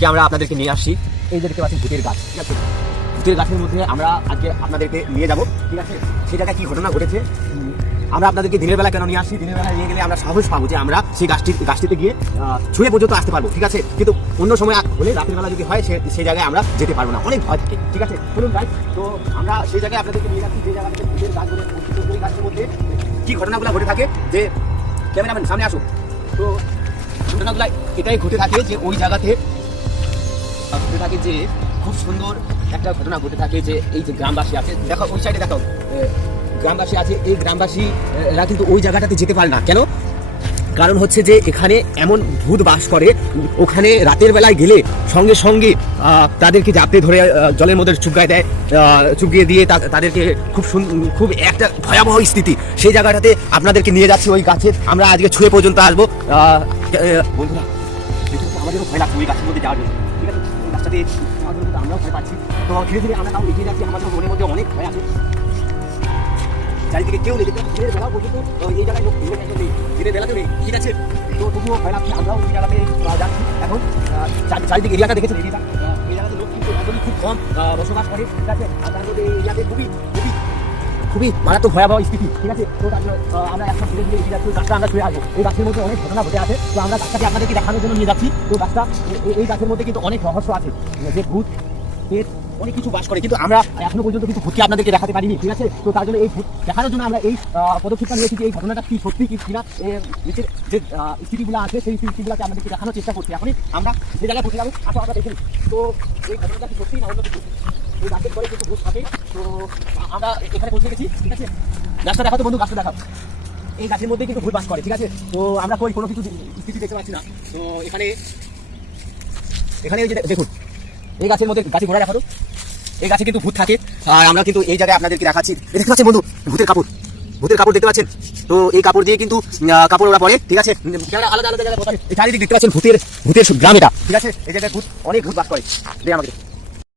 আজকে আমরা আপনাদেরকে নিয়ে আসছি। এই যে দেখতে পাচ্ছেন ভূতের গাছ, ঠিক আছে? ভূতের গাছের মধ্যে আমরা আজকে আপনাদেরকে নিয়ে যাব, ঠিক আছে? সেই জায়গায় কি ঘটনা ঘটেছে? আমরা আপনাদেরকে দিনের বেলা কেন নিয়ে আসছি? দিনের বেলা নিয়ে গেলে আমরা সাহস পাবো যে আমরা সেই গাছটি গাছটিতে গিয়ে ছুঁয়ে পর্যন্ত আসতে পারব, ঠিক আছে? কিন্তু অন্য সময় হলে রাতের বেলা যদি হয়, সে সেই জায়গায় আমরা যেতে পারব না। অনেক ভয় থাকে, ঠিক আছে? বলুন ভাই তো আমরা সেই জায়গায় আপনাদেরকে নিয়ে যাচ্ছি যে গাছগুলো গাছের মধ্যে কি ঘটনাগুলো ঘটে থাকে, যে ক্যামেরাম্যান, সামনে আসো। তো ঘটনাগুলো এটাই ঘটে থাকে যে ওই জায়গাতে ঘটে থাকে যে খুব সুন্দর একটা ঘটনা ঘটে থাকে যে এই যে গ্রামবাসী আছে দেখো ওই সাইডে দেখো গ্রামবাসী আছে এই গ্রামবাসী এ, এরা কিন্তু ওই জায়গাটাতে যেতে পারে না। কেন? কারণ হচ্ছে যে এখানে এমন ভূত বাস করে ওখানে রাতের বেলায় গেলে সঙ্গে সঙ্গে তাদেরকে জাপটে ধরে জলের মধ্যে চুপকায় দেয় আহ, চুপকিয়ে দিয়ে তাদেরকে খুব খুব একটা ভয়াবহ স্থিতি। সেই জায়গাটাতে আপনাদেরকে নিয়ে যাচ্ছি ওই গাছে। আমরা আজকে ছুঁয়ে পর্যন্ত আসব। বন্ধুরা আমাদেরও ভয় লাগছে ওই গাছের মধ্যে যাওয়ার জন্য। ঠিক আছে? কিন্তু আমরাও ভয় পাচ্ছি। তো ধীরে ধীরে আমরা তাও এগিয়ে যাচ্ছি। আমাদের মনের মধ্যে অনেক ভয় আছে। চারিদিকে কেউ নেই। দিনের বেলা পর্যন্ত এই জায়গায় লোক ভিড় একদম নেই। ঠিক আছে? তো তবুও ভয় লাগছে আমরাও এই জায়গাতে যাচ্ছি। এখন চারিদিকে এরিয়াটা দেখেছেন এরিয়াটা? এই জায়গাতে লোক কিন্তু একদমই খুব কম বসবাস করে। ঠিক আছে? আর তার মধ্যে এই এরিয়াতে খুবই খুবই খুবই মারাত্মক ভয়াবহ স্থিতি। ঠিক আছে? তো তার আমরা একটা ধীরে ধীরে এগিয়ে যাচ্ছি গাছটা আমরা ছুঁয়ে আসব। এই গাছের মধ্যে অনেক ঘটনা ঘটে আছে। তো আমরা গাছটাকে আপনাদেরকে দেখানোর জন্য নিয়ে যাচ্ছি। তো গাছটা এই গাছের মধ্যে কিন্তু অনেক রহস্য আছে। যে ভূত অনেক কিছু বাস করে। কিন্তু আমরা এখনও পর্যন্ত কিন্তু ভূতকে আপনাদেরকে দেখাতে পারিনি। ঠিক আছে? তো তার জন্য এই ভূত, দেখানোর জন্য আমরা এই পদক্ষেপটা নিয়েছি যে এই ঘটনাটা কি সত্যি, কি কিনা নিচের যে স্থিতিগুলো আছে, সেই স্থিতিগুলোকে আমাদেরকে দেখানোর চেষ্টা করছি। এখনই আমরা যে জায়গায় পৌঁছে যাব, আসো, আমরা দেখে তো এই ঘটনাটা কি সত্যি না অন্য কিছু? এই গাছের পরে কিন্তু ভূত থাকে। তো আমরা এখানে পৌঁছে গেছি, ঠিক আছে? গাছটা দেখাও তো বন্ধু, গাছটা দেখাও। এই গাছের মধ্যে কিন্তু ভূত বাস করে, ঠিক আছে? তো আমরা কই, কোনো কিছু স্থিতি দেখতে পাচ্ছি না। তো এখানে এখানে এই যে দেখুন, এই গাছের মধ্যে গাছে ঘোরা দেখাতো এই গাছে কিন্তু ভূত থাকে। আর আমরা কিন্তু এই জায়গায় আপনাদেরকে দেখাচ্ছি। দেখতে পাচ্ছেন বন্ধু? ভূতের কাপড়। ভূতের কাপড় দেখতে পাচ্ছেন? তো এই কাপড় দিয়ে কিন্তু কাপড় ওরা পরে ঠিক আছে? আলাদা আলাদা জায়গায়। চারিদিক দেখতে পাচ্ছেন ভূতের ভূতের গ্রাম এটা, ঠিক আছে? এই জায়গায় ভূত, অনেক ভূত বাস করে। দে আমাকে